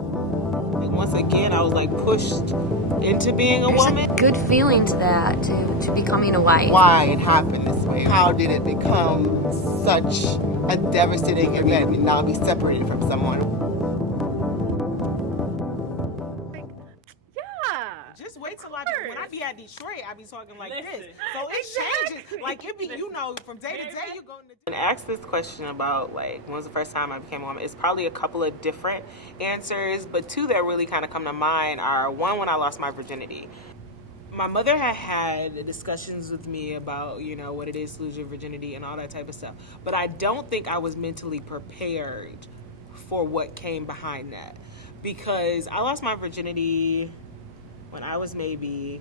Once again, I was like pushed into being a woman. There's a good feeling to that, to becoming a wife. Why it happened this way? How did it become such a devastating event and now be separated from someone? Just wait till when I be at Detroit, I be talking like this. So it changes. Like it be, from day to day you go. And ask this question about like when was the first time I became a woman? It's probably a couple of different answers, but two that really kind of come to mind are one, when I lost my virginity. My mother had discussions with me about, what it is to lose your virginity and all that type of stuff. But I don't think I was mentally prepared for what came behind that. Because I lost my virginity when I was maybe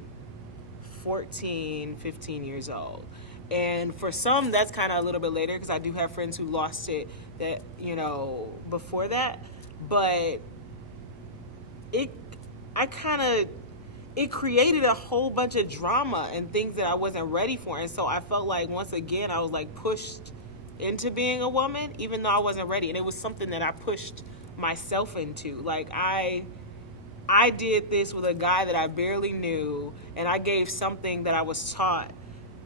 14, 15 years old. And for some, that's kind of a little bit later, because I do have friends who lost it that, before that. But it created a whole bunch of drama and things that I wasn't ready for. And so I felt like, once again, I was like pushed into being a woman, even though I wasn't ready. And it was something that I pushed myself into. Like I did this with a guy that I barely knew, and I gave something that I was taught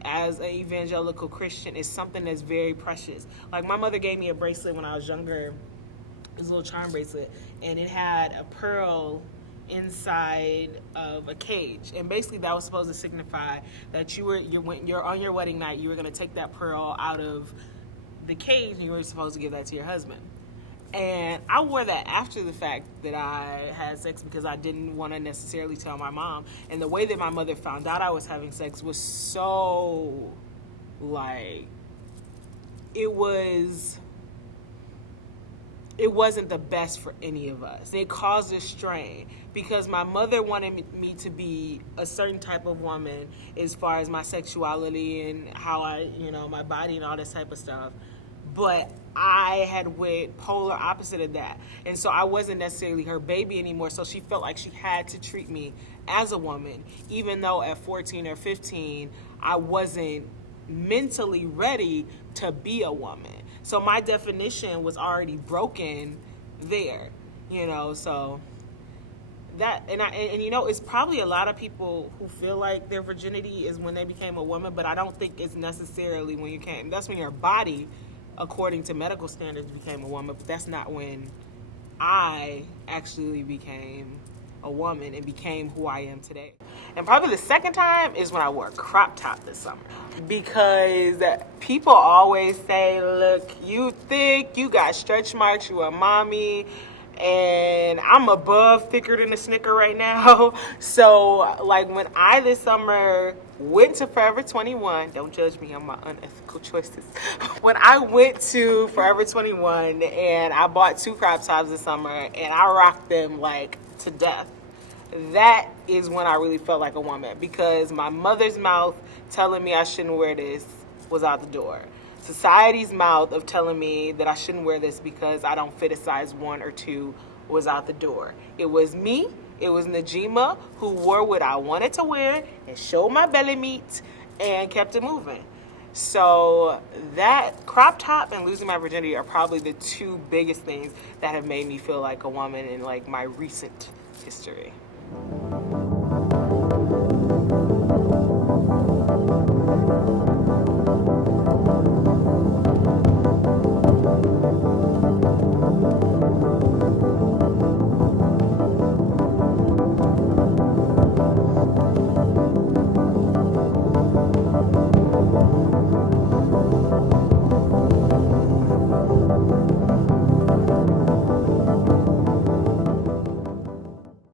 as an evangelical Christian is something that's very precious. Like my mother gave me a bracelet when I was younger. It was a little charm bracelet, and it had a pearl inside of a cage, and basically that was supposed to signify that when you're on your wedding night, you were going to take that pearl out of the cage and you were supposed to give that to your husband. And I wore that after the fact that I had sex, because I didn't want to necessarily tell my mom. And the way that my mother found out I was having sex was so, like, it wasn't the best for any of us. It caused a strain because my mother wanted me to be a certain type of woman as far as my sexuality and how I, my body and all this type of stuff. But I had went polar opposite of that. And so I wasn't necessarily her baby anymore. So she felt like she had to treat me as a woman, even though at 14 or 15, I wasn't mentally ready to be a woman. So my definition was already broken there, so that, and it's probably a lot of people who feel like their virginity is when they became a woman, but I don't think it's necessarily when that's when your body, according to medical standards, became a woman, but that's not when I actually became a woman and became who I am today. And probably the second time is when I wore a crop top this summer. Because people always say, look, you thick, you got stretch marks, you a mommy, and I'm above thicker than a Snicker right now. So, like, when I this summer went to Forever 21, don't judge me on my unethical choices. When I went to Forever 21 and I bought 2 crop tops this summer and I rocked them like to death, that is when I really felt like a woman, because my mother's mouth telling me I shouldn't wear this was out the door. Society's mouth of telling me that I shouldn't wear this because I don't fit a size 1 or 2 was out the door. It was me, it was Najeema, who wore what I wanted to wear and showed my belly meat and kept it moving. So that crop top and losing my virginity are probably the 2 biggest things that have made me feel like a woman in like my recent history.